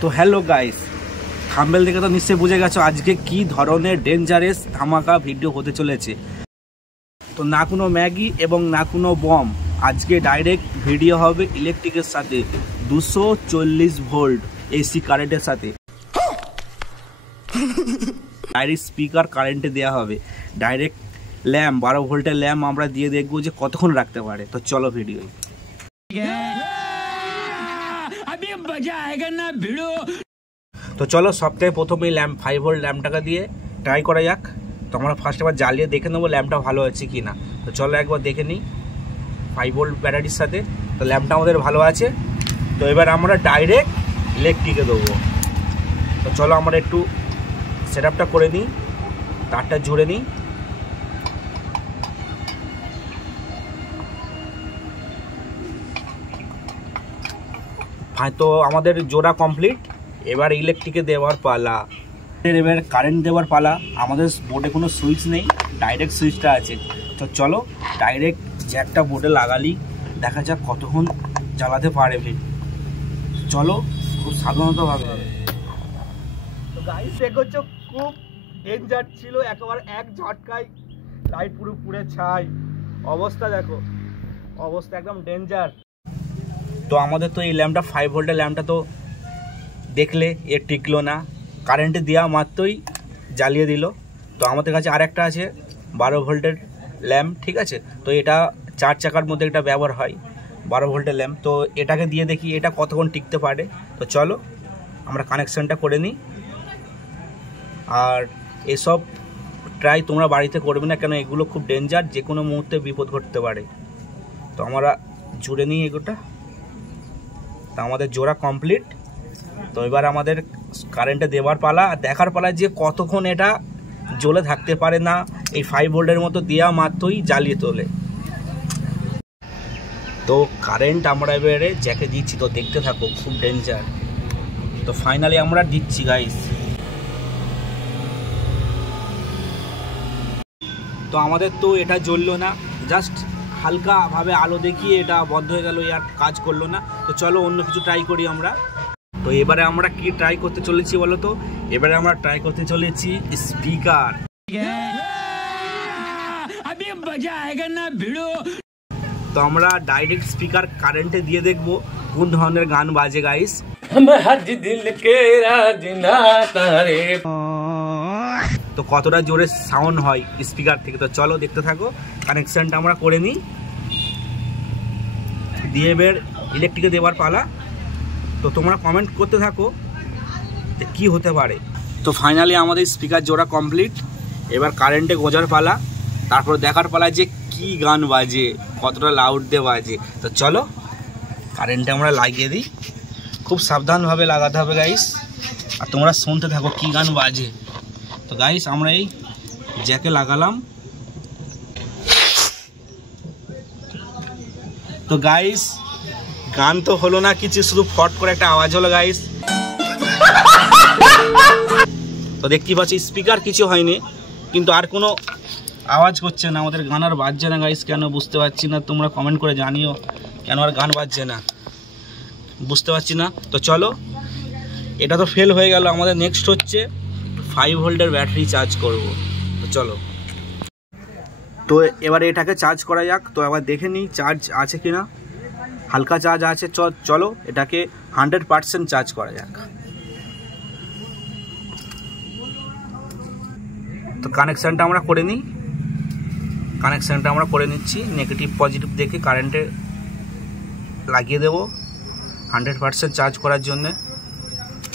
তো hello guys, thumbnail দেখে তো নিশ্চয়ই বুঝে গেছো আজকে কি ধরনের ডেঞ্জারাস ধামাকা ভিডিও হতে চলেছে। তো না কোনো ম্যাগি এবং না কোনো বম, আজকে ডাইরেক্ট ভিডিও হবে ইলেকট্রিকের সাথে 240 ভোল্ট এসি কারেন্টের সাথে। ডাইরেক্ট স্পিকার কারেন্টে দেওয়া হবে, ডাইরেক্ট ল্যাম্প 12 ভোল্টের ল্যাম্প আমরা দিয়ে দেখবো যে কতক্ষণ রাখতে পারে। তো চলো ভিডিও। তো চলো সবথেকে প্রথমে ল্যাম্প 5 ভোল্ট ল্যাম্পটাকে দিয়ে ট্রাই করা যাক। তো আমরা ফার্স্ট এবার জ্বালিয়ে দেখে নেবো ল্যাম্পটা ভালো আছে কি না। তো চলো একবার দেখে নিই 5 ভোল্ট ব্যাটারির সাথে। তো ল্যাম্পটা আমাদের ভালো আছে। তো এবার আমরা ডাইরেক্ট ইলেকট্রিকে দেবো। তো চলো আমরা একটু সেট আপটা করে নিই, তারটা জুড়ে নিই। তো আমাদের জোড়া কমপ্লিট, এবার ইলেকট্রিকে দেওয়ার পালা। এবার কারেন্ট দেওয়ার পালা। আমাদের বোর্ডে কোনো সুইচ নেই, ডাইরেক্ট সুইচটা আছে। তো চলো ডাইরেক্ট জ্যাকটা বোর্ডে লাগালি, দেখা যাক কতক্ষণ জ্বালাতে পারে। চলো খুব সাবধানতাভাবে। তো গাইস দেখছো খুব ডেঞ্জার ছিল, একেবারে এক ঝটকায় লাইট পুরো পুড়ে ছাই। অবস্থা দেখো, অবস্থা একদম ডেঞ্জার। তো আমাদের তো এই ল্যাম্পটা 5 ভোল্টের ল্যাম্পটা তো দেখলে এর টিকলো না, কারেন্টে দেওয়া মাত্রই জ্বালিয়ে দিল। তো আমাদের কাছে আরেকটা আছে 12 ভোল্টের ল্যাম্প, ঠিক আছে। তো এটা 4 চাকার মধ্যে এটা ব্যবহার হয় 12 ভোল্টের ল্যাম্প। তো এটাকে দিয়ে দেখি এটা কতক্ষণ টিকতে পারে। তো চলো আমরা কানেকশানটা করে নিই। আর এসব ট্রাই তোমরা বাড়িতে করবে না, কেন এগুলো খুব ডেঞ্জার, যে কোনো মুহূর্তে বিপদ ঘটতে পারে। তো আমরা জুড়ে নিই এগুলোটা। তো আমাদের জোড়া কমপ্লিট। তো এবার আমাদের কারেন্টে দেওয়ার পালা, আর দেখার পালা যে কতক্ষণ এটা জ্বলে থাকতে পারে না। এই 5 ভোল্টের মতো দেওয়া মাত্রই জ্বালিয়ে তোলে। তো কারেন্ট আমরা এবারে জ্যাকে দিচ্ছি, তো দেখতে থাকো, খুব ডেঞ্জার। তো ফাইনালি আমরা দিচ্ছি গাইস। তো আমাদের তো এটা জ্বললো না, জাস্ট হালকাভাবে আলো দেখিয়ে এটা বন্ধ হয়ে গেল, আর কাজ করলো না। তো চলো অন্য কিছু ট্রাই করি আমরা। তো এবারে আমরা কি ট্রাই করতে চলেছি বলো তো? এবারে আমরা ট্রাই করতে চলেছি স্পিকার। তো আমরা ডাইরেক্ট স্পিকার কারেন্টে দিয়ে দেখবো কোন ধরনের গান বাজে গাইস। তো কতটা জোরে সাউন্ড হয় স্পিকার থেকে। তো চলো দেখতে থাকো, কানেকশনটা আমরা করে নিই, দিয়ে এবার ইলেকট্রিকে দেওয়ার পালা। তো তোমরা কমেন্ট করতে থাকো যে কী হতে পারে। তো ফাইনালি আমাদের স্পিকার জোড়া কমপ্লিট, এবার কারেন্টে গোজার পালা, তারপর দেখার পালা যে কি গান বাজে, কতটা লাউড দিয়ে বাজে। তো চলো কারেন্টে আমরা লাগিয়ে দিই, খুব সাবধানভাবে লাগাতে হবে গাইস, আর তোমরা শুনতে থাকো কি গান বাজে। তো গাইস আমরা এই জ্যাকে লাগালাম। তো গাইস গান তো হলো না কিছু, শুধু ফট করে একটা আওয়াজ হলো গাইস। তো দেখতে পাচ্ছি স্পিকার কিছু হয়নি, কিন্তু আর কোনো আওয়াজ করছে না, আমাদের গান আর বাজছে না গাইস। কেন বুঝতে পারছি না, তোমরা কমেন্ট করে জানিও কেন আর গান বাজছে না, বুঝতে পারছি না। তো চলো এটা তো ফেল হয়ে গেল, আমাদের নেক্সট হচ্ছে 5 ভোল্টের ব্যাটারি চার্জ করব। তো চলো, তো এবারে এটাকে চার্জ করা যাক। তো এবার দেখে নিই চার্জ আছে কিনা, হালকা চার্জ আছে। চলো এটাকে 100% চার্জ করা যাক। তো কানেকশানটা আমরা করে নিই, কানেকশানটা আমরা করে নিচ্ছি, নেগেটিভ পজিটিভ দেখে কারেন্টে লাগিয়ে দেবো 100% চার্জ করার জন্যে।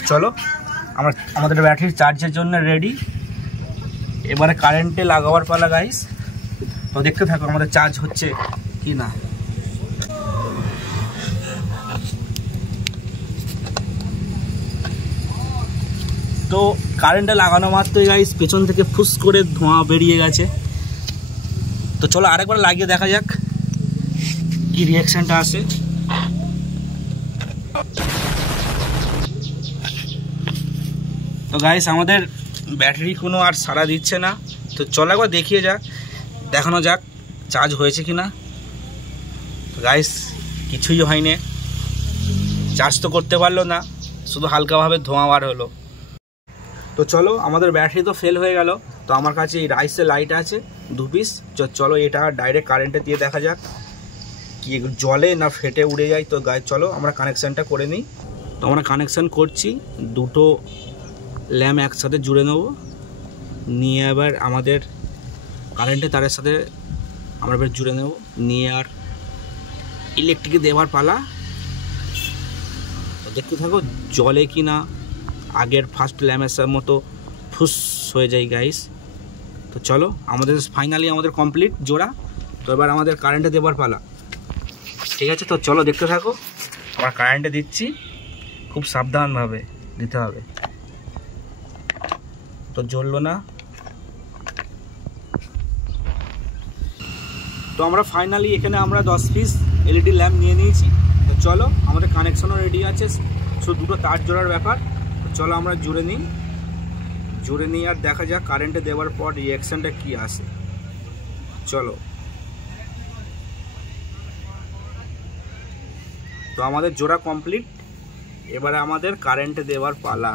চলো আমাদের ব্যাটারি চার্জের জন্য রেডি, এবারে কারেন্টে লাগাবার পালা গাইস। তো দেখতে থাকো আমাদের চার্জ হচ্ছে কি না। তো কারেন্টে লাগানো মাত্রই গাইস পেছন থেকে ফুস করে ধোঁয়া বেরিয়ে গেছে। তো চলো আরেকবার লাগিয়ে দেখা যাক কি রিয়াকশনটা আসে। তো গাইস আমাদের ব্যাটারি কোনো আর সাড়া দিচ্ছে না। তো চলো একবার দেখিয়ে যাক, দেখানো যাক চার্জ হয়েছে কিনা। তো গাইস কিছুই হয়নি, চার্জ তো করতে পারলো না। শুধু হালকাভাবে ধোঁয়া বার হলো। তো চলো, আমাদের ব্যাটারি তো ফেল হয়ে গেল। তো আমার কাছে এই রাইসের লাইট আছে 2 পিস। চলো এটা ডাইরেক্ট কারেন্টে দিয়ে দেখা যাক কি জলে না ফেটে উড়ে যায়। তো গাইস চলো আমরা কানেকশানটা করে নিই। তো আমরা কানেকশান করছি, দুটো ল্যাম্প একসাথে জুড়ে নেবো, নিয়ে এবার আমাদের কারেন্টের তারের সাথে আমরা এবার জুড়ে নেব, নিয়ে আর ইলেকট্রিকে দেওয়ার পালা। দেখতে থাকো জলে কি না আগের ফার্স্ট ল্যাম্পের মতো ফুস হয়ে যায় গাইস। তো চলো আমাদের ফাইনালি আমাদের কমপ্লিট জোড়া। তো এবার আমাদের কারেন্টে দেওয়ার পালা, ঠিক আছে? তো চলো দেখতে থাকো, আমরা কারেন্টে দিচ্ছি, খুব সাবধানভাবে দিতে হবে। তো জ্বললো না। তো আমরা ফাইনালি এখানে আমরা 10 পিস এলইডি ল্যাম্প নিয়ে নিয়েছি। তো চলো আমাদের কানেকশনও রেডি আছে, শুধু দুটো তার জোড়ার ব্যাপার। তো চলো আমরা জুড়ে নিই আর দেখা যাক কারেন্টে দেওয়ার পর রিঅ্যাকশনটা কি আসে। চলো, তো আমাদের জোড়া কমপ্লিট, এবারে আমাদের কারেন্টে দেওয়ার পালা।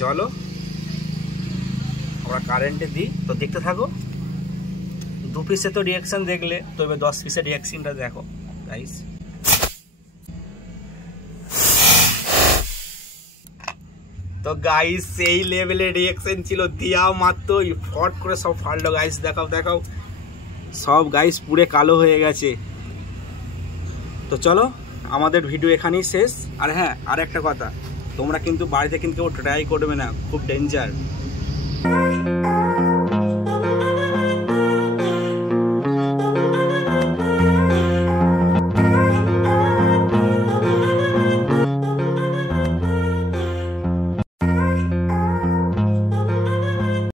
চলো আমরা কারেন্টে দিই। তো দেখতে থাকো, 2 পিসে তো রিঅ্যাকশন দেখলে, তো এবার 10 পিসের রিঅ্যাকশনটা দেখো গাইস। তো গাইস সেই লেভেলের রিঅ্যাকশন ছিল, দিয়া মাত্র ফট করে সব ফাটলো গাইস। দেখাও সব গাইস পুরে কালো হয়ে গেছে। তো চলো আমাদের ভিডিও এখানেই শেষ। আর হ্যাঁ, আর একটা কথা, তোমরা কিন্তু বাড়িতে কিন্তু কেউ ট্রাই করবে না, খুব ডেঞ্জার।